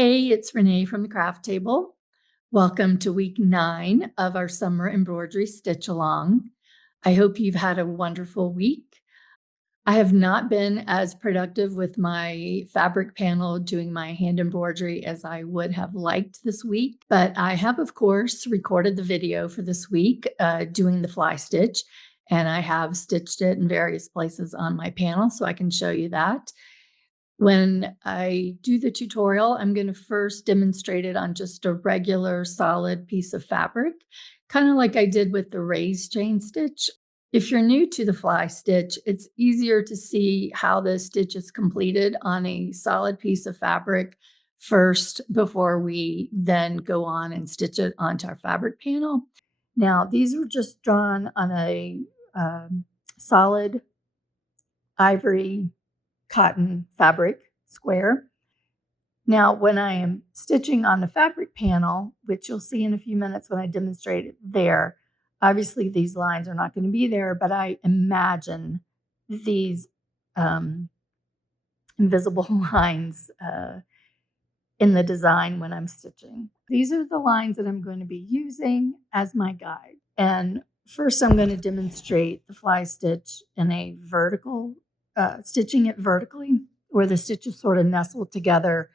Hey, it's Renee from the Craft Table. Welcome to week 9 of our summer embroidery stitch along. I hope you've had a wonderful week. I have not been as productive with my fabric panel doing my hand embroidery as I would have liked this week, but I have, of course, recorded the video for this week doing the fly stitch, and I have stitched it in various places on my panel, so I can show you that. When I do the tutorial, I'm going to first demonstrate it on just a regular solid piece of fabric, kind of like I did with the raised chain stitch. If you're new to the fly stitch, it's easier to see how the stitch is completed on a solid piece of fabric first before we then go on and stitch it onto our fabric panel. Now, these were just drawn on a solid ivory cotton fabric square. Now, when I am stitching on the fabric panel, which you'll see in a few minutes when I demonstrate it there, obviously these lines are not going to be there, but I imagine these invisible lines in the design when I'm stitching. These are the lines that I'm going to be using as my guide. And first I'm going to demonstrate the fly stitch in a vertical stitching it vertically where the stitches sort of nestled together.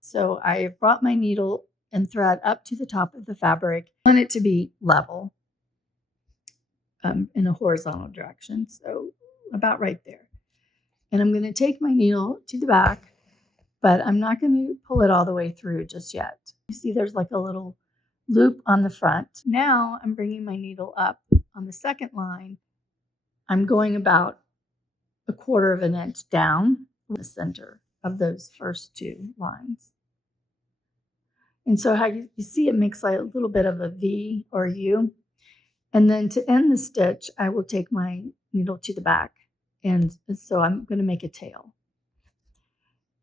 So I have brought my needle and thread up to the top of the fabric. I want it to be level in a horizontal direction. So about right there. And I'm going to take my needle to the back, but I'm not going to pull it all the way through just yet. You see there's like a little loop on the front. Now I'm bringing my needle up on the second line. I'm going about 1/4 of an inch down the center of those first 2 lines. And so how you see it makes like a little bit of a V or a U. And then to end the stitch, I will take my needle to the back. And so I'm going to make a tail.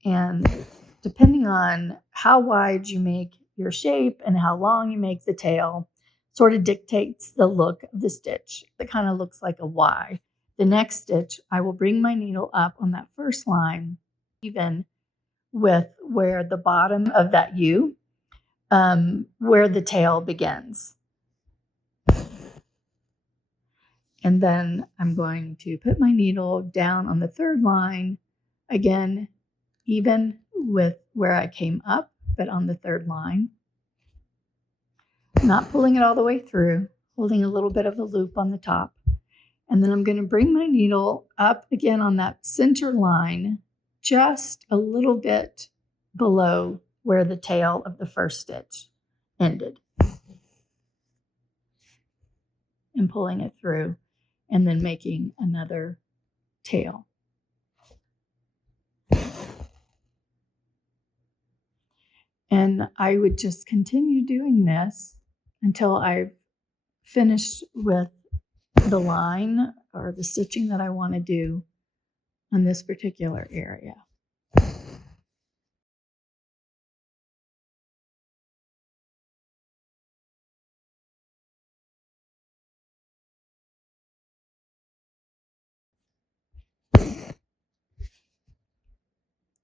And depending on how wide you make your shape and how long you make the tail, sort of dictates the look of the stitch. It kind of looks like a Y. The next stitch, I will bring my needle up on that first line, even with where the bottom of that U, where the tail begins. And then I'm going to put my needle down on the third line, again, even with where I came up, but on the third line. Not pulling it all the way through, holding a little bit of a loop on the top. And then I'm going to bring my needle up again on that center line, just a little bit below where the tail of the first stitch ended. And pulling it through and then making another tail. And I would just continue doing this until I've finished with the line or the stitching that I want to do on this particular area.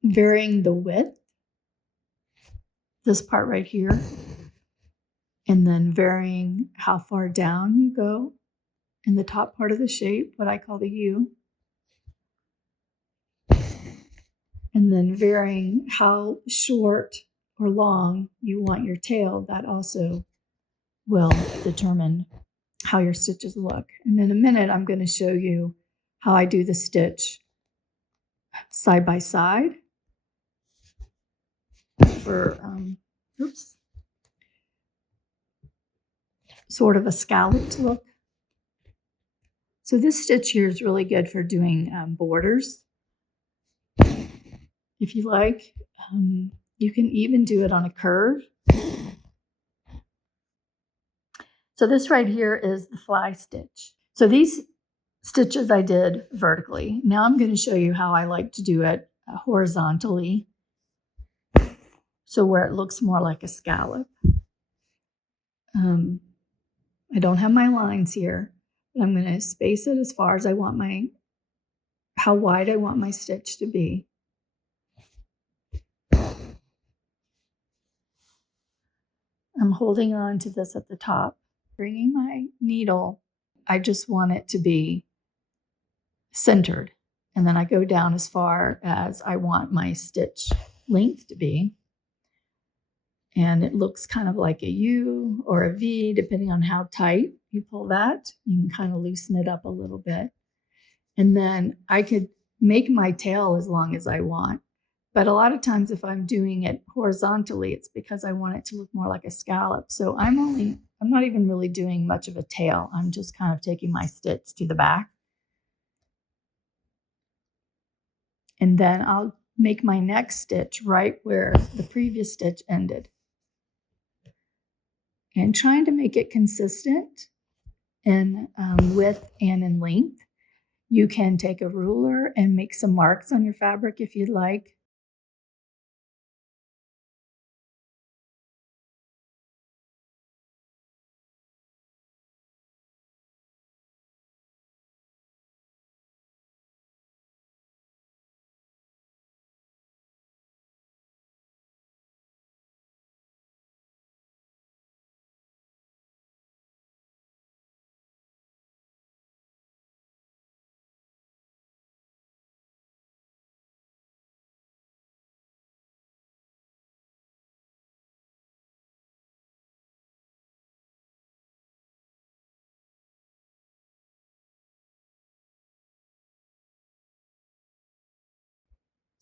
Varying the width, this part right here, and then varying how far down you go in the top part of the shape, what I call the U. And then varying how short or long you want your tail, that also will determine how your stitches look. And in a minute, I'm going to show you how I do the stitch side by side for, sort of a scalloped look. So this stitch here is really good for doing borders. If you like, you can even do it on a curve. So this right here is the fly stitch. So these stitches I did vertically. Now I'm going to show you how I like to do it horizontally. So where it looks more like a scallop. I don't have my lines here, but I'm going to space it as far as I want how wide I want my stitch to be. I'm holding on to this at the top, bringing my needle. I just want it to be centered. And then I go down as far as I want my stitch length to be. And it looks kind of like a U or a V, depending on how tight you pull that. You can kind of loosen it up a little bit. And then I could make my tail as long as I want. But a lot of times if I'm doing it horizontally, it's because I want it to look more like a scallop. So I'm not even really doing much of a tail. I'm just kind of taking my stitch to the back. And then I'll make my next stitch right where the previous stitch ended. And trying to make it consistent in width and in length. You can take a ruler and make some marks on your fabric if you'd like.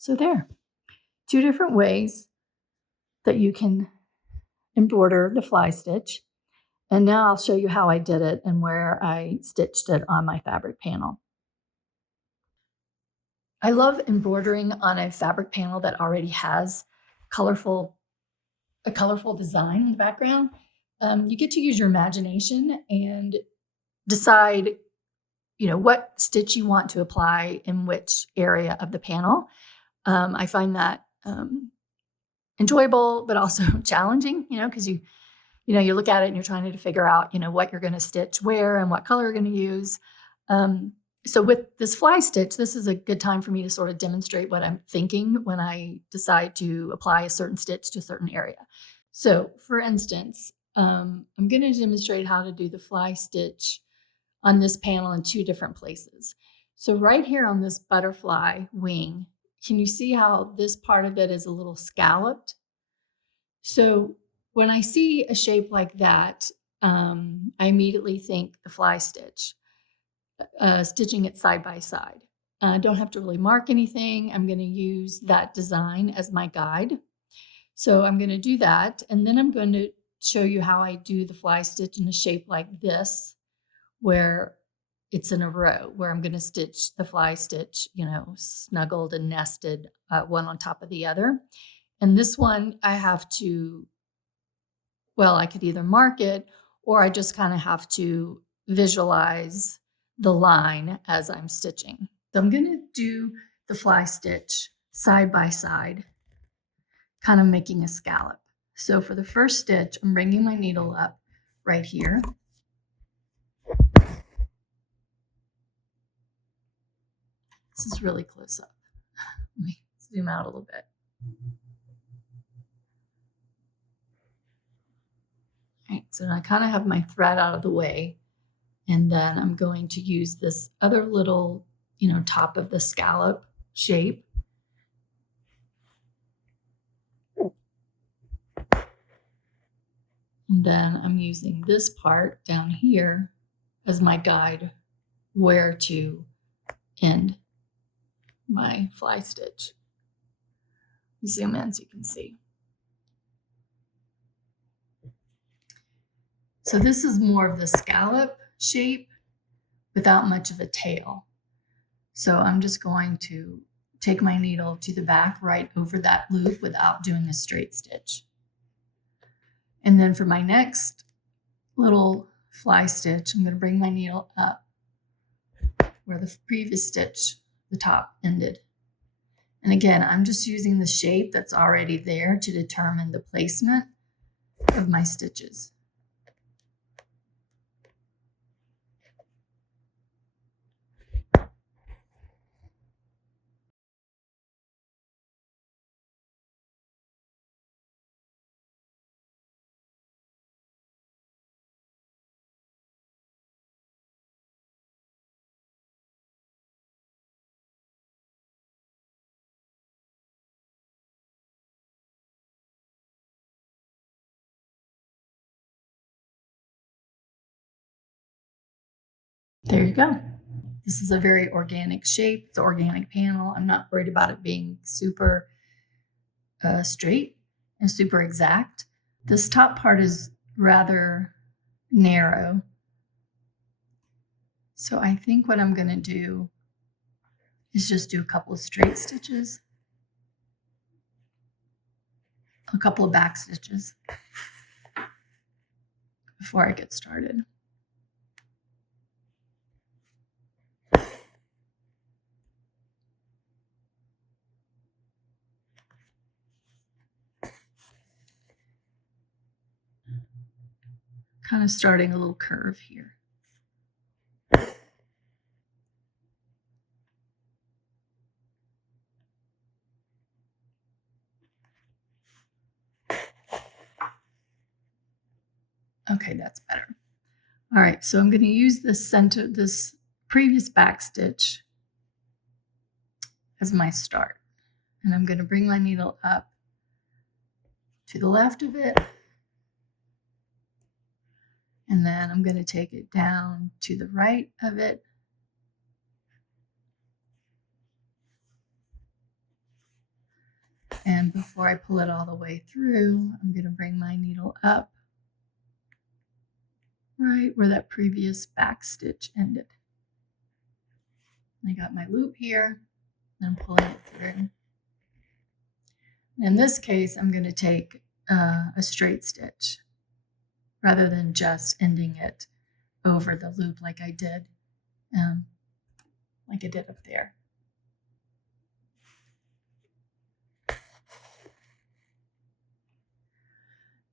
So there, 2 different ways that you can embroider the fly stitch. And now I'll show you how I did it and where I stitched it on my fabric panel. I love embroidering on a fabric panel that already has a colorful design in the background. You get to use your imagination and decide, what stitch you want to apply in which area of the panel. I find that enjoyable, but also challenging, because you look at it and you're trying to figure out, what you're going to stitch where and what color you're going to use. So with this fly stitch, this is a good time for me to sort of demonstrate what I'm thinking when I decide to apply a certain stitch to a certain area. So for instance, I'm going to demonstrate how to do the fly stitch on this panel in 2 different places. So right here on this butterfly wing, can you see how this part of it is a little scalloped? So when I see a shape like that, I immediately think the fly stitch, stitching it side by side. Don't have to really mark anything. I'm going to use that design as my guide. So I'm going to do that. And then I'm going to show you how I do the fly stitch in a shape like this, where it's in a row, where I'm going to stitch the fly stitch, snuggled and nested, one on top of the other. And this one I have to, I could either mark it or I just kind of have to visualize the line as I'm stitching. So I'm going to do the fly stitch side by side, kind of making a scallop. So for the first stitch, I'm bringing my needle up right here. This is really close up. Let me zoom out a little bit. All right, so I kind of have my thread out of the way, and then I'm going to use this other little, top of the scallop shape. And then I'm using this part down here as my guide where to end my fly stitch. Zoom in so you can see. So this is more of the scallop shape without much of a tail. So I'm just going to take my needle to the back right over that loop without doing a straight stitch. And then for my next little fly stitch, I'm going to bring my needle up where the previous stitch, the top, ended. And again, I'm just using the shape that's already there to determine the placement of my stitches. There you go. This is a very organic shape. It's an organic panel. I'm not worried about it being super straight and super exact. This top part is rather narrow. So I think what I'm going to do is just do a couple of straight stitches, a couple of back stitches before I get started. Kind of starting a little curve here. Okay, that's better. All right, so I'm going to use this previous back stitch as my start. And I'm going to bring my needle up to the left of it. And then I'm going to take it down to the right of it. And before I pull it all the way through, I'm going to bring my needle up right where that previous back stitch ended. I got my loop here, and I'm pulling it through. In this case, I'm going to take a straight stitch rather than just ending it over the loop like I did up there.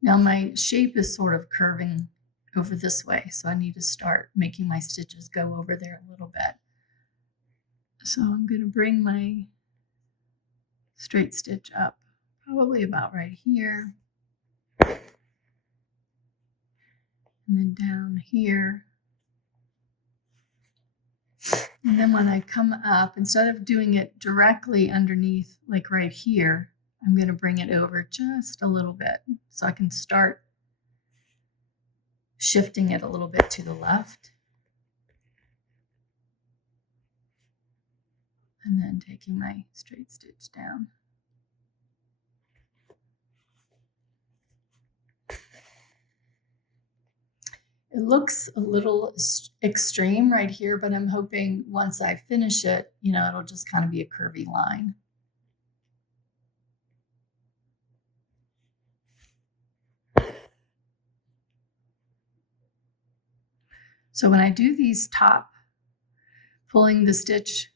Now my shape is sort of curving over this way, so I need to start making my stitches go over there a little bit. So I'm going to bring my straight stitch up, probably about right here. And then down here. And then when I come up, instead of doing it directly underneath, like right here, I'm going to bring it over just a little bit so I can start shifting it a little bit to the left. And then taking my straight stitch down. It looks a little extreme right here, but I'm hoping once I finish it, it'll just kind of be a curvy line. So when I do these pulling the stitch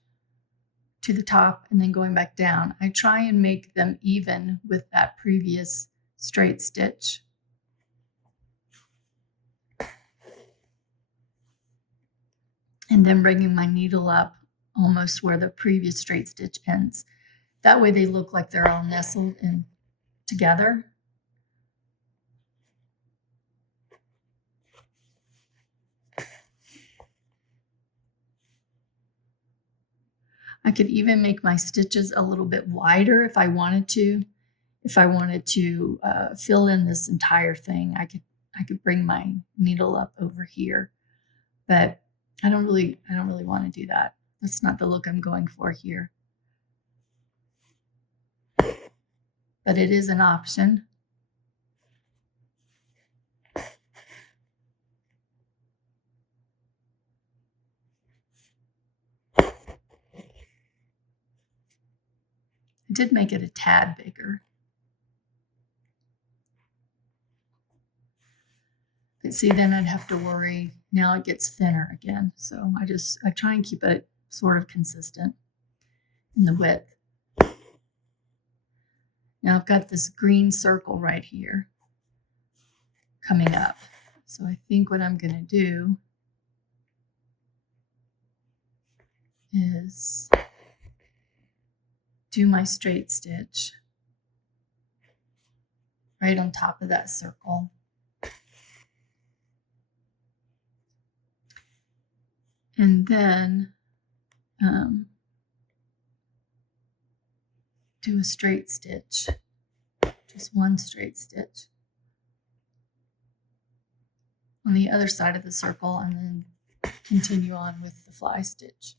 to the top and then going back down, I try and make them even with that previous straight stitch. And then bringing my needle up almost where the previous straight stitch ends. That way they look like they're all nestled in together. I could even make my stitches a little bit wider if I wanted to. If I wanted to fill in this entire thing, I could bring my needle up over here. But I don't really want to do that. That's not the look I'm going for here. But it is an option. I did make it a tad bigger. But see, then I'd have to worry. Now it gets thinner again. So I try and keep it sort of consistent in the width. Now I've got this green circle right here coming up. So I think what I'm going to do is do my straight stitch right on top of that circle. And then do a straight stitch, just one straight stitch on the other side of the circle, and then continue on with the fly stitch.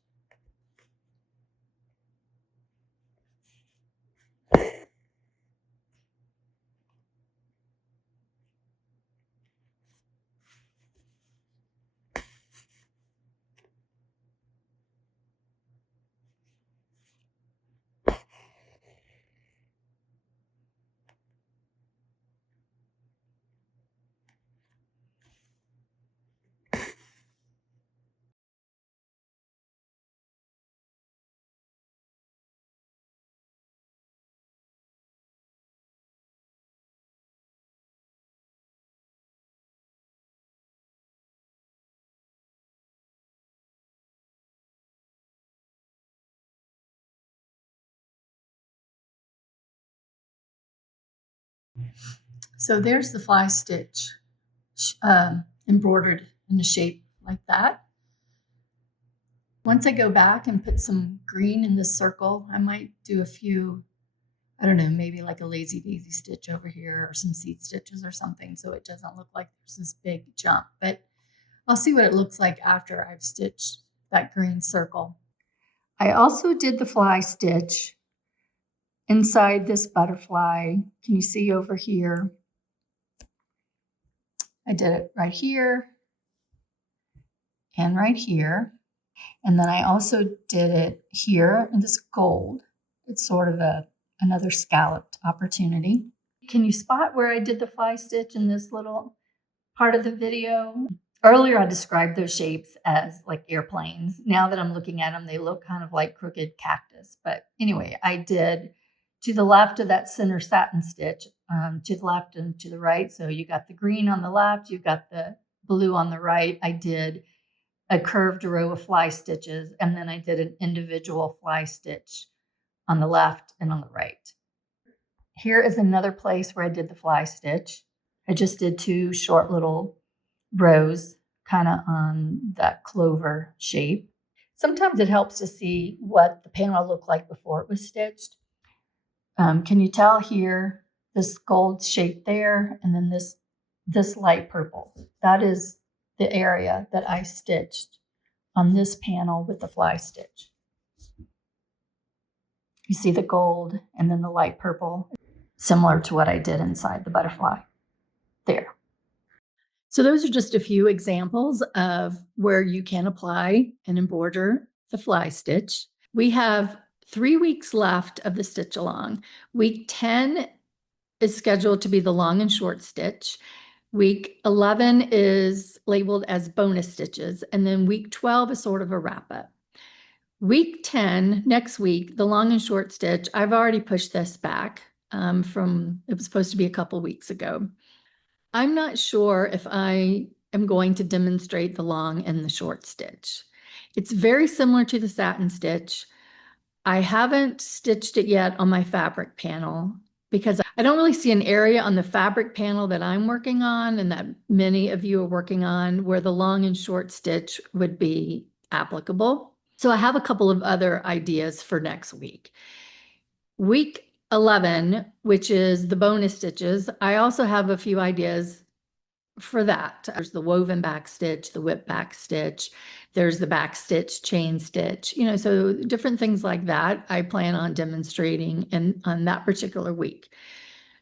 So there's the fly stitch embroidered in a shape like that. Once I go back and put some green in this circle, I might do a few, I don't know, maybe like a lazy daisy stitch over here or some seed stitches or something, so it doesn't look like there's this big jump. But I'll see what it looks like after I've stitched that green circle. I also did the fly stitch inside this butterfly. Can you see over here? I did it right here and right here. And then I also did it here in this gold. It's sort of another scalloped opportunity. Can you spot where I did the fly stitch in this little part of the video? Earlier, I described those shapes as like airplanes. Now that I'm looking at them, they look kind of like crooked cactus. But anyway, I did to the left of that center satin stitch, to the left and to the right. So you got the green on the left, you've got the blue on the right. I did a curved row of fly stitches, and then I did an individual fly stitch on the left and on the right. Here is another place where I did the fly stitch. I just did two short little rows kind of on that clover shape. Sometimes it helps to see what the panel looked like before it was stitched. Can you tell here this gold shape there, and then this light purple? That is the area that I stitched on this panel with the fly stitch. You see the gold and then the light purple, similar to what I did inside the butterfly there. So those are just a few examples of where you can apply and embroider the fly stitch. We have 3 weeks left of the stitch along. Week 10 is scheduled to be the long and short stitch. Week 11 is labeled as bonus stitches, and then week 12 is sort of a wrap up. Week 10, next week, the long and short stitch, I've already pushed this back from, it was supposed to be a couple weeks ago. I'm not sure if I am going to demonstrate the long and the short stitch. It's very similar to the satin stitch. I haven't stitched it yet on my fabric panel because I don't really see an area on the fabric panel that I'm working on and that many of you are working on where the long and short stitch would be applicable. So I have a couple of other ideas for next week. Week 11, which is the bonus stitches, I also have a few ideas for that. There's the woven back stitch, the whip back stitch, there's the back stitch, chain stitch, so different things like that I plan on demonstrating on that particular week.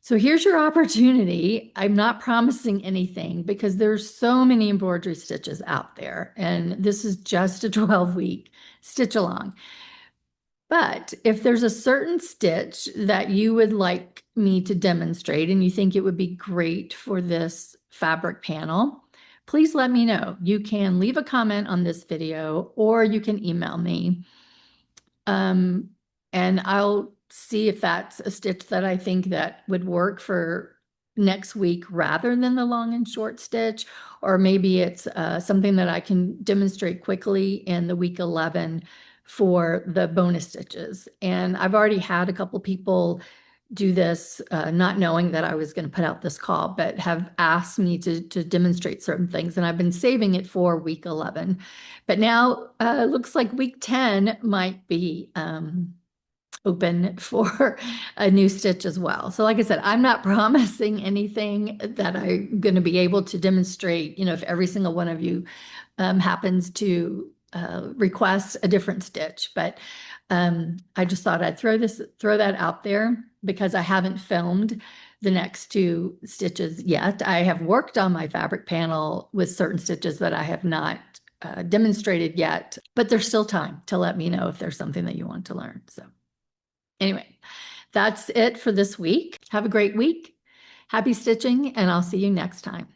So here's your opportunity. I'm not promising anything because there's so many embroidery stitches out there, and this is just a 12-week stitch along. But if there's a certain stitch that you would like me to demonstrate and you think it would be great for this fabric panel, please let me know. You can leave a comment on this video or you can email me. And I'll see if that's a stitch that I think that would work for next week rather than the long and short stitch, or maybe it's something that I can demonstrate quickly in the week 11 for the bonus stitches. And I've already had a couple people do this, not knowing that I was going to put out this call, but have asked me to demonstrate certain things. And I've been saving it for week 11. But now it looks like week 10 might be open for a new stitch as well. So like I said, I'm not promising anything that I'm going to be able to demonstrate, if every single one of you happens to request a different stitch, but I just thought I'd throw that out there because I haven't filmed the next two stitches yet. I have worked on my fabric panel with certain stitches that I have not demonstrated yet, but there's still time to let me know if there's something that you want to learn. So anyway, that's it for this week. Have a great week. Happy stitching, and I'll see you next time.